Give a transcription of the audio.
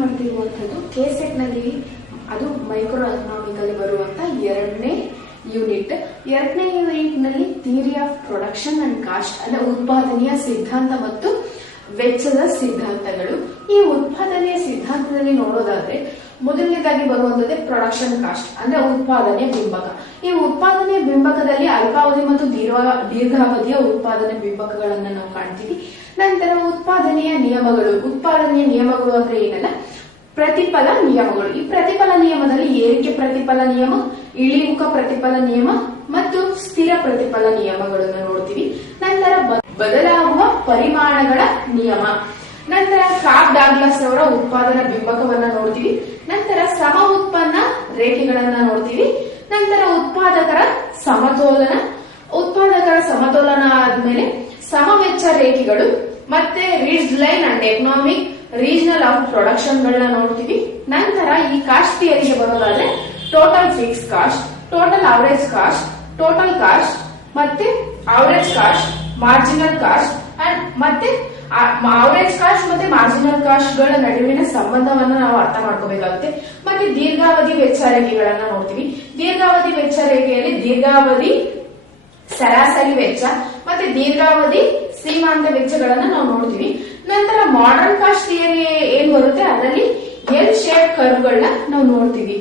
ಮಾಡ್ತಿರುವಂತದ್ದು KSET ನಲ್ಲಿ, ಅದು micro economic ಅಲ್ಲಿ ಬರುವಂತ ಎರಡನೇ ಯೂನಿಟ್ ನಲ್ಲಿ theory of production and cost ಅಂದ್ರೆ ಉತ್ಪಾದನೆಯ ಸಿದ್ಧಾಂತ ಮತ್ತು ವೆಚ್ಚದ ಸಿದ್ಧಾಂತಗಳು. ಈ ಉತ್ಪಾದನೆಯ ಸಿದ್ಧಾಂತದಲ್ಲಿ ನೋಡೋದಾದ್ರೆ ಮೊದಲನೇದಾಗಿ ಬರುವಂತದ್ದೇ ಪ್ರೊಡಕ್ಷನ್ ಕಾಸ್ಟ್ ಅಂದ್ರೆ ಉತ್ಪಾದನೆ ಬಿಂಬಕ. ಈ ಉತ್ಪಾದನೆ ಬಿಂಬಕದಲ್ಲಿ ಅಲ್ಪಾವಧಿ ಮತ್ತು ದೀರ್ಘಾವಧಿಯ ಉತ್ಪಾದನೆ ಬಿಂಬಕಗಳನ್ನ ನಾವು ಕಾಣ್ತೀವಿ. ನಂತರ ಉತ್ಪಾದನೆಯ ನಿಯಮಗಳು ಅಂದ್ರೆ ಏನಲ್ಲ, ಪ್ರತಿಫಲ ನಿಯಮಗಳು. ಈ ಪ್ರತಿಫಲ ನಿಯಮದಲ್ಲಿ ಏರಿಕೆ ಪ್ರತಿಫಲ ನಿಯಮ, ಇಳಿಮುಖ ಪ್ರತಿಫಲ ನಿಯಮ ಮತ್ತು ಸ್ಥಿರ ಪ್ರತಿಫಲ ನಿಯಮಗಳನ್ನು ನೋಡ್ತೀವಿ. ನಂತರ ಬದಲಾಗುವ ಪರಿಮಾಣಗಳ ನಿಯಮ. ನಂತರ ಕಾಬ್ ಡಾಗ್ಲಾಸ್ ಅವರ ಉತ್ಪಾದನಾ ಬಿಂಬಕವನ್ನ ನೋಡ್ತೀವಿ. ನಂತರ ಸಮ ಉತ್ಪನ್ನ ರೇಖೆಗಳನ್ನ ನೋಡ್ತೀವಿ. ನಂತರ ಉತ್ಪಾದಕರ ಸಮತೋಲನ ಆದ್ಮೇಲೆ ಸಮವೆಚ್ಚ ರೇಖೆಗಳು, ಮತ್ತೆ ridge line and economic regional of production ಗಳನ್ನ ನೋಡ್ತೀವಿ. ನಂತರ ಈ ಕಾಸ್ಟ್ ಥಿಯರಿಗೆ ಬರೋದಾದ್ರೆ total fix cost, total average cost, total cost, ಮತ್ತೆ average cost, marginal cost and ಮತ್ತೆ ಅವರೇಜ್ ಕಾಸ್ಟ್ ಮತ್ತೆ ಮಾರ್ಜಿನಲ್ ಕಾಸ್ಟ್ ಗಳ ನಡುವಿನ ಸಂಬಂಧವನ್ನ ನಾವು ಅರ್ಥ ಮಾಡ್ಕೋಬೇಕಾಗುತ್ತೆ. ಮತ್ತೆ ದೀರ್ಘಾವಧಿ ವೆಚ್ಚ ರೇಖೆಗಳನ್ನ ನೋಡ್ತೀವಿ. ದೀರ್ಘಾವಧಿ ವೆಚ್ಚ ರೇಖೆಯಲ್ಲಿ ದೀರ್ಘಾವಧಿ ಸರಾಸರಿ ವೆಚ್ಚ ಮತ್ತೆ ದೀರ್ಘಾವಧಿ ಸೀಮಾಂತ ವೆಚ್ಚಗಳನ್ನ ನಾವು ನೋಡ್ತೀವಿ. ನಂತರ ಮಾಡರ್ನ್ ಕಾಸ್ಟ್ ಥಿಯರಿ ಏನ್ ಬರುತ್ತೆ ಅದರಲ್ಲಿ ಎಲ್ ಶೇಪ್ ಕರ್ವ್ ಗಳನ್ನ ನಾವು ನೋಡ್ತೀವಿ.